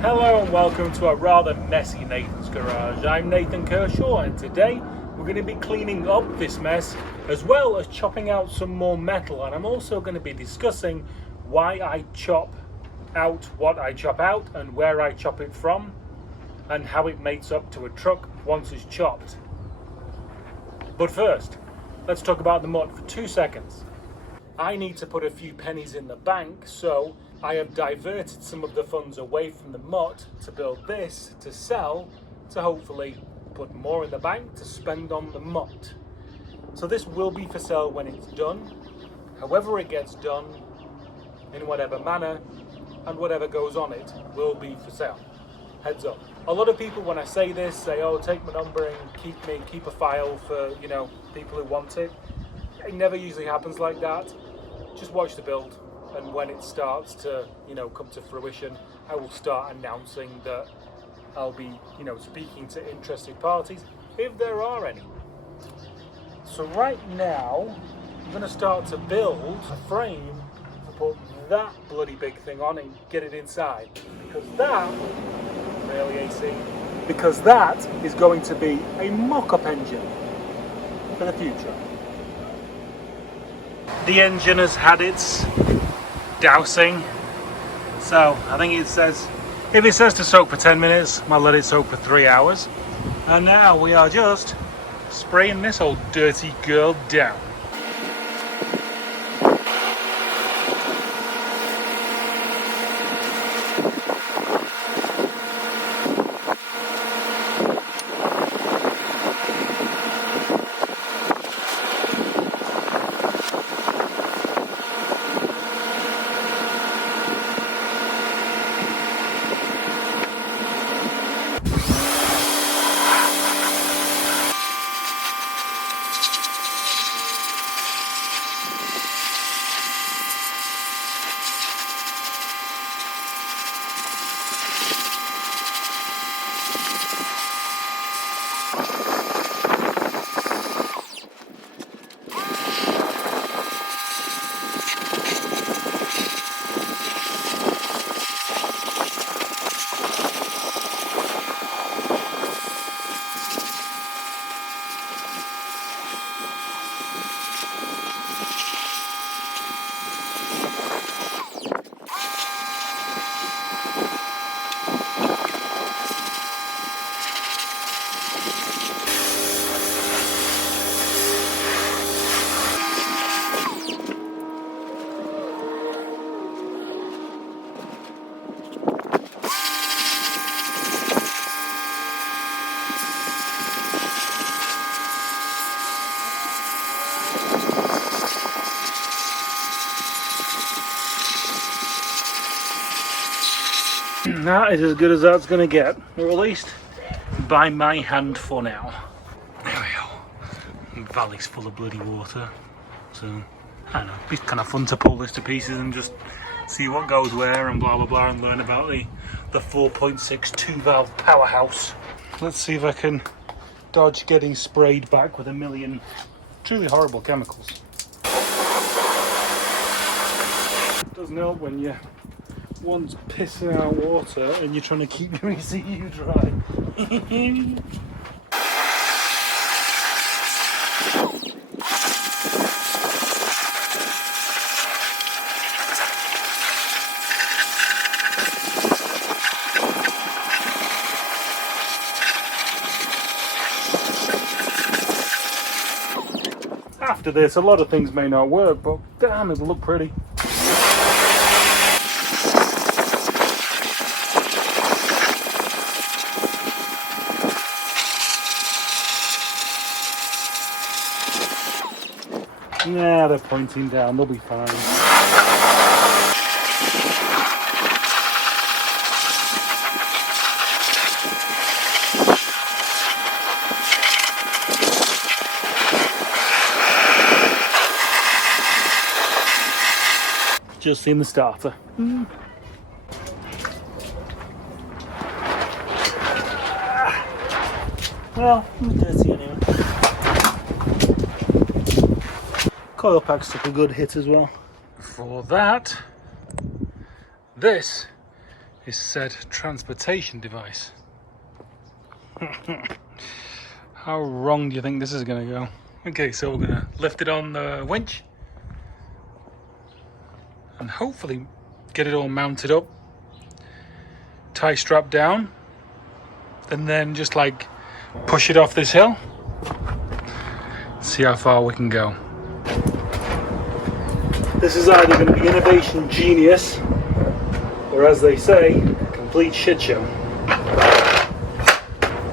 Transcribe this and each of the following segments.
Hello and welcome to a rather messy Nathan's Garage. I'm Nathan Kershaw and today we're going to be cleaning up this mess as well as chopping out some more metal, and I'm also going to be discussing why I chop out what I chop out and where I chop it from and how it mates up to a truck once it's chopped. But first, let's talk about the mud for 2 seconds. I need to put a few pennies in the bank, so I have diverted some of the funds away from the mutt to build this to sell, to hopefully put more in the bank to spend on the mutt. So this will be for sale when it's done, however it gets done, in whatever manner, and whatever goes on it will be for sale. Heads up. A lot of people when I say this say, oh, take my number and keep a file for, people who want it. It never usually happens like that. Just watch the build, and when it starts to, come to fruition, I will start announcing that I'll be, speaking to interested parties, if there are any. So right now, I'm going to start to build a frame to put that bloody big thing on and get it inside, because that, really AC, because that is going to be a mock-up engine for the future. The engine has had its dousing, so I think it says, if it says to soak for 10 minutes, I'll let it soak for 3 hours. And now we are just spraying this old dirty girl down. That is as good as that's going to get, or at least by my hand for now. There we go. The valley's full of bloody water, so I don't know, it's kind of fun to pull this to pieces and just see what goes where and blah blah blah, and learn about the 4.6 2-valve powerhouse. Let's see if I can dodge getting sprayed back with a million truly horrible chemicals. It doesn't help when you one's pissing out water and you're trying to keep your ECU dry. After this, a lot of things may not work, but damn, it'll look pretty. Nah, they're pointing down, they'll be fine. Just seen the starter. Well, it was dirty anyway. Coil packs took a good hit as well. For that, this is said transportation device. How wrong do you think this is going to go? Okay, so we're going to lift it on the winch and hopefully get it all mounted up, tie strap down, and then just like push it off this hill, see how far we can go. This is either going to be innovation genius, or as they say, complete shit show.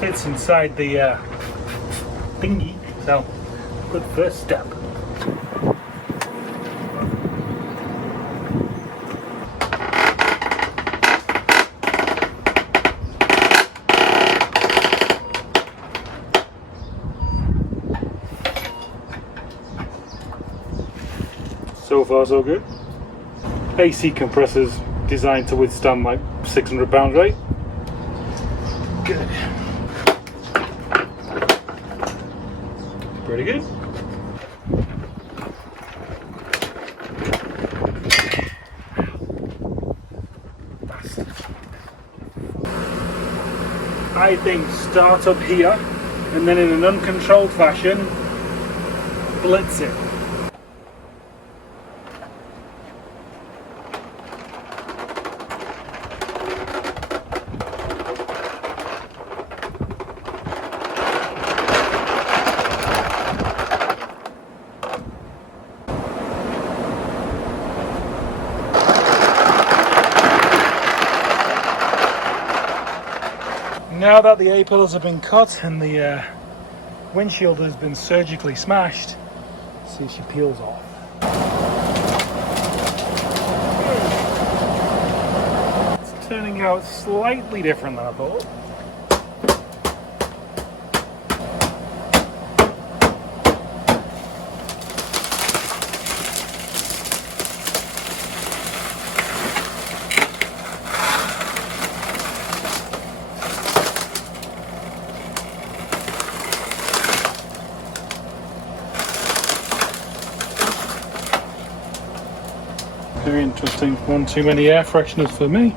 Fits inside the thingy, so good first step. So far so good. AC compressors designed to withstand like 600 pounds, right? Good. Pretty good. I think start up here and then in an uncontrolled fashion blitz it. Now that the A-pillars have been cut and the windshield has been surgically smashed, let's see if she peels off. It's turning out slightly different than I thought. Very interesting. One too many air fresheners for me.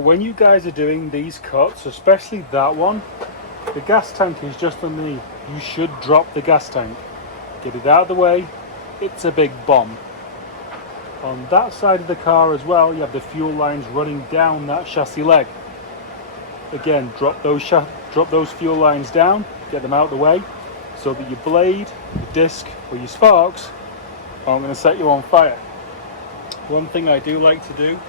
Now when you guys are doing these cuts, especially that one, the gas tank is just underneath. You should drop the gas tank. Get it out of the way. It's a big bomb. On that side of the car as well, you have the fuel lines running down that chassis leg. Again, drop those fuel lines down, get them out of the way, so that your blade, your disc, or your sparks aren't going to set you on fire. One thing I do like to do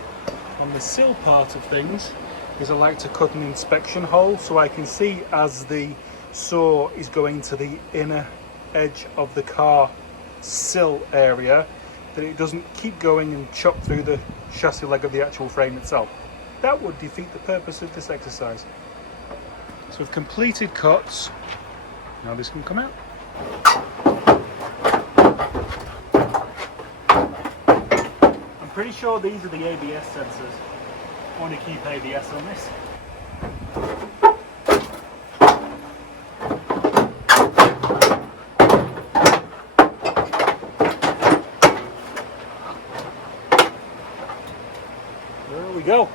on the sill part of things is I like to cut an inspection hole so I can see as the saw is going to the inner edge of the car sill area that it doesn't keep going and chop through the chassis leg of the actual frame itself. That would defeat the purpose of this exercise. So we've completed cuts. Now this can come out. I'm pretty sure these are the ABS sensors. I want to keep ABS on this. There we go.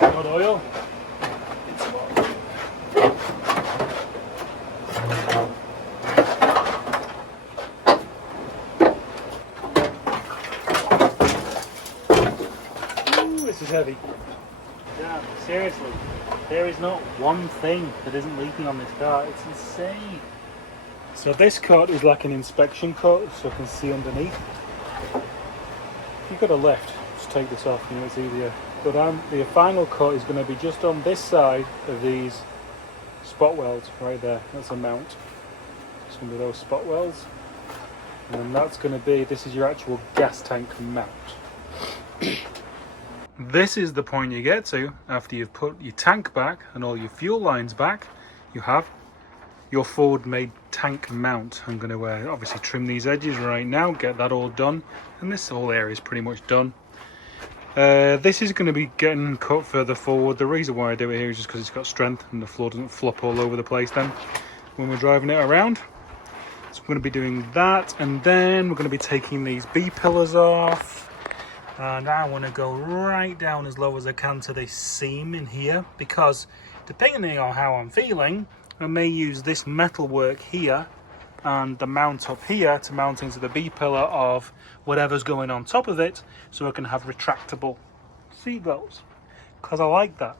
Got oil. Ooh, this is heavy. Damn, seriously, there is not one thing that isn't leaking on this car. It's insane. So this cut is like an inspection cut, so I can see underneath. If you've got a lift, just take this off, you know, it's easier. But the final cut is going to be just on this side of these spot welds right there. That's a mount. Just going to be those spot welds. And then that's going to be, this is your actual gas tank mount. This is the point you get to after you've put your tank back and all your fuel lines back. You have your forward made tank mount. I'm going to obviously trim these edges right now, get that all done, and this whole area is pretty much done. This is going to be getting cut further forward. The reason why I do it here is just because it's got strength and the floor doesn't flop all over the place then when we're driving it around. So we're going to be doing that, and then we're going to be taking these B pillars off, and I want to go right down as low as I can to this seam in here, because depending on how I'm feeling, I may use this metal work here and the mount up here to mount into the B pillar of whatever's going on top of it, so I can have retractable seat belts, because I like that.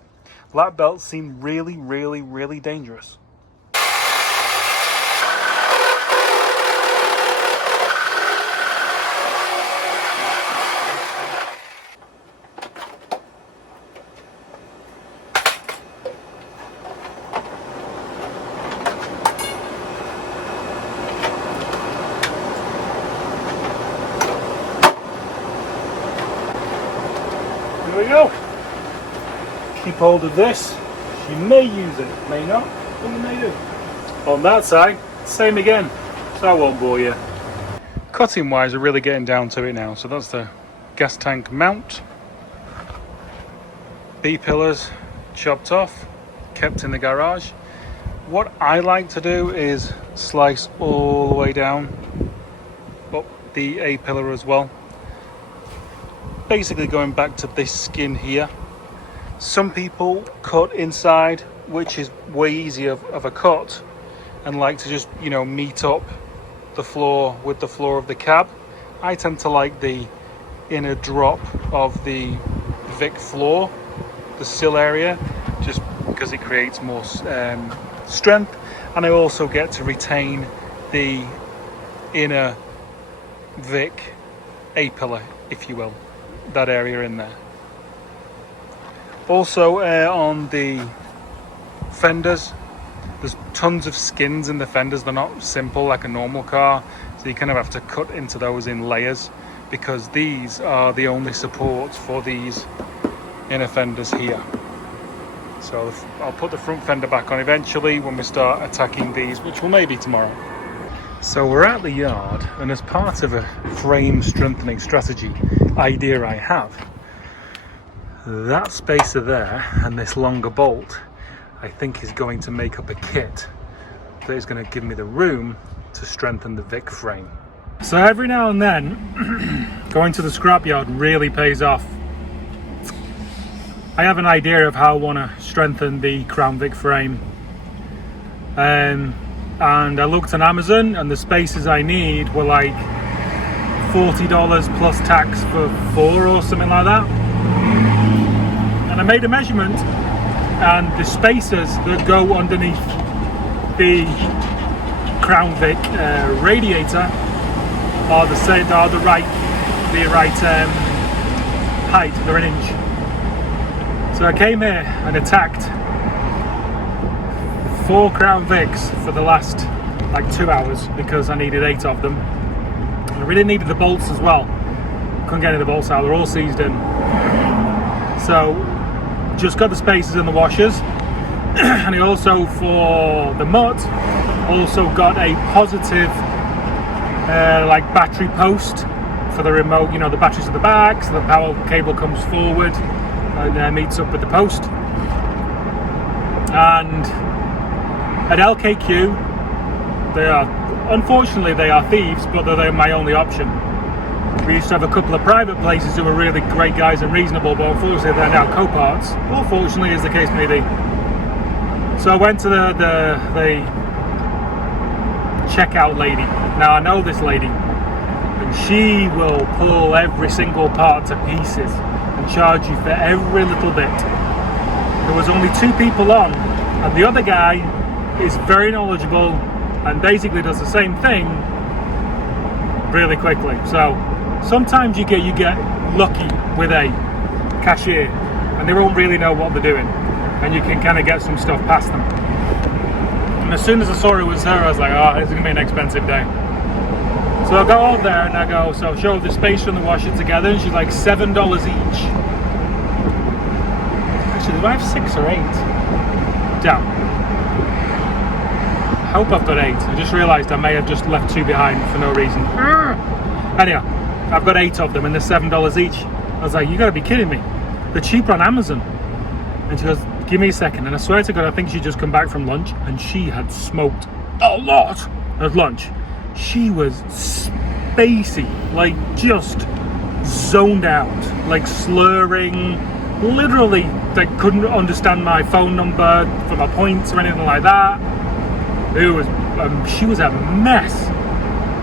Lap belts seem really, really, really dangerous. Here we go. Keep hold of this. You may use it, may not, but you may do. On that side, same again, so I won't bore you. Cutting wise, we're really getting down to it now. So that's the gas tank mount. B pillars chopped off, kept in the garage. What I like to do is slice all the way down up the A pillar as well. Basically going back to this skin here. Some people cut inside, which is way easier of a cut, and like to just, you know, meet up the floor with the floor of the cab. I tend to like the inner drop of the Vic floor, the sill area, just because it creates more strength, and I also get to retain the inner Vic A pillar, if you will, that area in there. Also on the fenders, there's tons of skins in the fenders. They're not simple like a normal car, so you kind of have to cut into those in layers, because these are the only supports for these inner fenders here. So I'll put the front fender back on eventually when we start attacking these, which will maybe tomorrow. So we're at the yard, and as part of a frame strengthening strategy idea I have, that spacer there and this longer bolt, I think is going to make up a kit that is going to give me the room to strengthen the Vic frame. So every now and then, going to the scrapyard really pays off. I have an idea of how I want to strengthen the Crown Vic frame. And I looked on Amazon, and the spaces I need were like $40 plus tax for 4 or something like that. And I made a measurement, and the spacers that go underneath the Crown Vic radiator are the same, are the right height. They're an inch. So I came here and attacked 4 Crown Vics for the last like 2 hours because I needed 8 of them. And I really needed the bolts as well. Couldn't get any of the bolts out, they're all seized in. So just got the spacers and the washers. And I also, for the mutt, also got a positive like battery post for the remote. You know, the batteries at the back, so the power cable comes forward and meets up with the post. And at LKQ, unfortunately they are thieves, but they're my only option. We used to have a couple of private places who were really great guys and reasonable, but unfortunately they're now co-parts, or fortunately as the case may be. So I went to the checkout lady. Now I know this lady, and she will pull every single part to pieces and charge you for every little bit. There was only 2 people on, and the other guy is very knowledgeable and basically does the same thing really quickly. So sometimes you get lucky with a cashier, and they won't really know what they're doing, and you can kind of get some stuff past them. And as soon as I saw it was her, I was like, oh, this is gonna be an expensive day. So I go out there and I go, so show the spacer and the washer together, and she's like $7 each. Actually, do I have 6 or 8? Damn. I hope I've got 8. I just realised I may have just left 2 behind for no reason. Anyhow, I've got 8 of them and they're $7 each. I was like, you gotta be kidding me. They're cheaper on Amazon. And she goes, give me a second. And I swear to God, I think she'd just come back from lunch and she had smoked a lot at lunch. She was spacey, like just zoned out, like slurring, literally they couldn't understand my phone number for my points or anything like that. It was, she was a mess.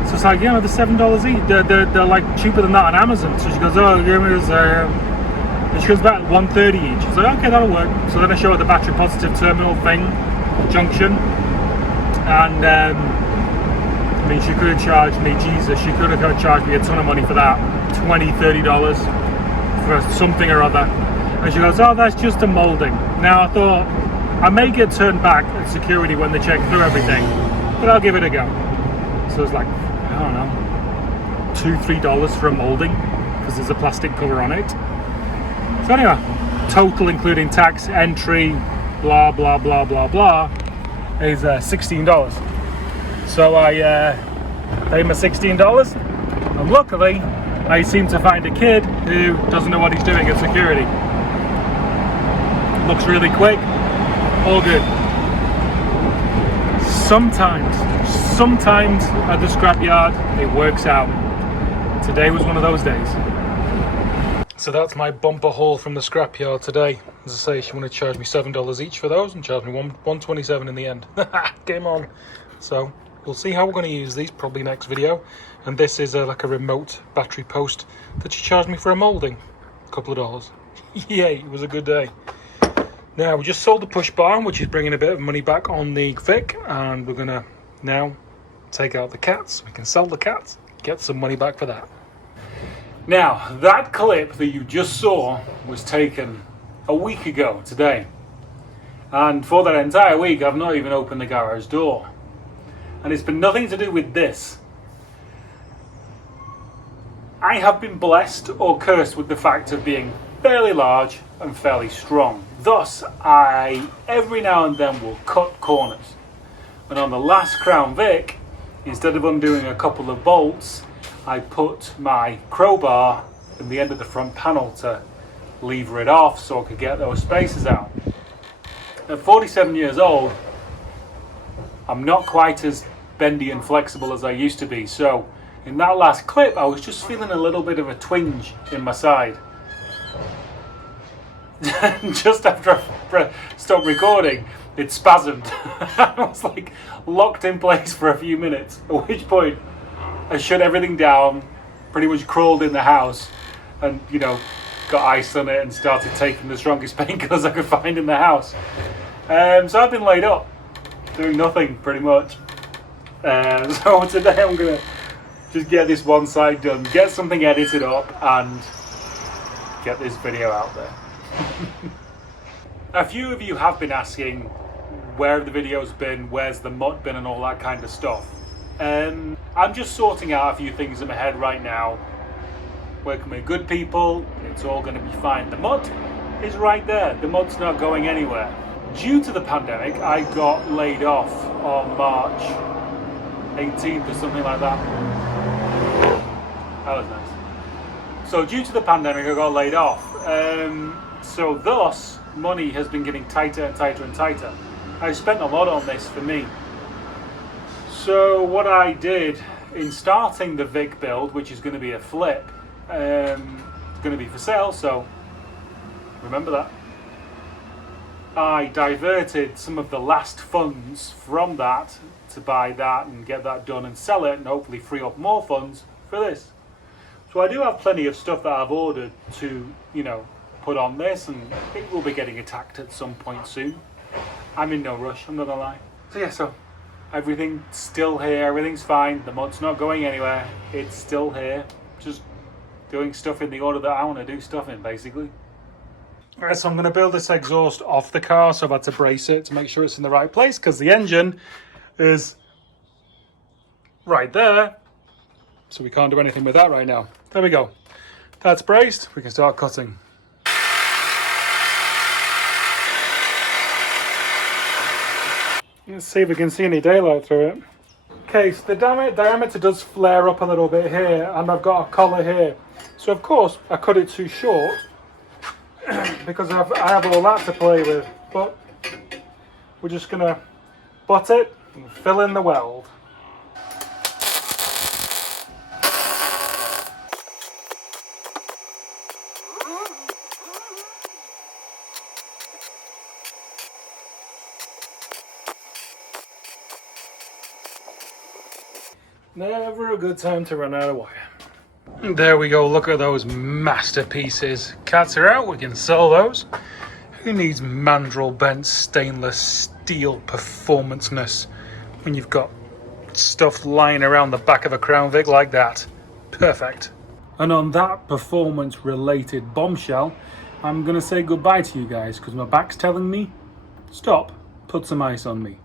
So it's like, you know, they're $7 each. They're like cheaper than that on Amazon. So she goes, oh, give me this. And she goes back $130 each. She's like, okay, that'll work. So then I show her the battery positive terminal thing, junction, and I mean, she could have charged me, Jesus, she could have charged me a ton of money for that, $20, $30 for something or other. And she goes, oh, that's just a molding. Now I thought, I may get turned back at security when they check through everything, but I'll give it a go. So it's like, I don't know, $2, $3 for a molding, because there's a plastic cover on it. So anyway, total including tax, entry, blah, blah, blah, blah, blah, is $16. So I paid my $16, and luckily I seem to find a kid who doesn't know what he's doing at security. Looks really quick, all good. Sometimes at the scrapyard it works out. Today was one of those days. So that's my bumper haul from the scrapyard today. As I say, she wanted to charge me $7 each for those and charged me $127 in the end. Game on. So we'll see how we're going to use these probably next video. And this is like a remote battery post that she charged me for a moulding. A couple of dollars. Yay, it was a good day. Now we just sold the push bar, which is bringing a bit of money back on the Vic, and we're going to now take out the cats. We can sell the cats, get some money back for that. Now, that clip that you just saw was taken a week ago today. And for that entire week, I've not even opened the garage door. And it's been nothing to do with this. I have been blessed or cursed with the fact of being fairly large and fairly strong. Thus, I every now and then will cut corners. And on the last Crown Vic, instead of undoing a couple of bolts, I put my crowbar in the end of the front panel to lever it off so I could get those spacers out. At 47 years old, I'm not quite as bendy and flexible as I used to be. So in that last clip, I was just feeling a little bit of a twinge in my side. Just after I stopped recording, it spasmed. I was like locked in place for a few minutes, at which point I shut everything down, pretty much crawled in the house and, you know, got ice on it and started taking the strongest painkillers I could find in the house. So I've been laid up, doing nothing pretty much. So today I'm going to just get this one side done, get something edited up and get this video out there. A few of you have been asking where have the videos been, where's the mud been and all that kind of stuff. I'm just sorting out a few things in my head right now. Working with good people, it's all going to be fine. The mud is right there, the mud's not going anywhere. Due to the pandemic, I got laid off on March 18th or something like that. That was nice. So due to the pandemic, I got laid off. So thus, money has been getting tighter and tighter and tighter. I spent a lot on this for me. So what I did in starting the Vic build, which is going to be a flip, it's going to be for sale, so remember that. I diverted some of the last funds from that to buy that and get that done and sell it and hopefully free up more funds for this. So I do have plenty of stuff that I've ordered to, you know, put on this, and it will be getting attacked at some point soon. I'm in no rush, I'm not gonna lie. So yeah, so everything's still here, everything's fine, the mud's not going anywhere, it's still here, just doing stuff in the order that I want to do stuff in, basically. Alright, so I'm going to build this exhaust off the car, so I've had to brace it to make sure it's in the right place, because the engine is right there, so we can't do anything with that right now. There we go. That's braced, we can start cutting. Let's see if we can see any daylight through it. Okay, so the diameter does flare up a little bit here, and I've got a collar here. So of course I cut it too short because I have all that to play with. But we're just gonna butt it and fill in the weld. Never a good time to run out of wire. There we go, look at those masterpieces. Cats are out, we can sell those. Who needs mandrel bent stainless steel performanceness when you've got stuff lying around the back of a Crown Vic like that? Perfect. And on that performance related bombshell, I'm gonna say goodbye to you guys because my back's telling me, stop, put some ice on me.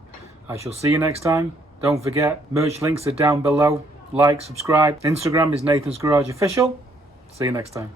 I shall see you next time. Don't forget, merch links are down below. Like, subscribe. Instagram is Nathan's Garage Official. See you next time.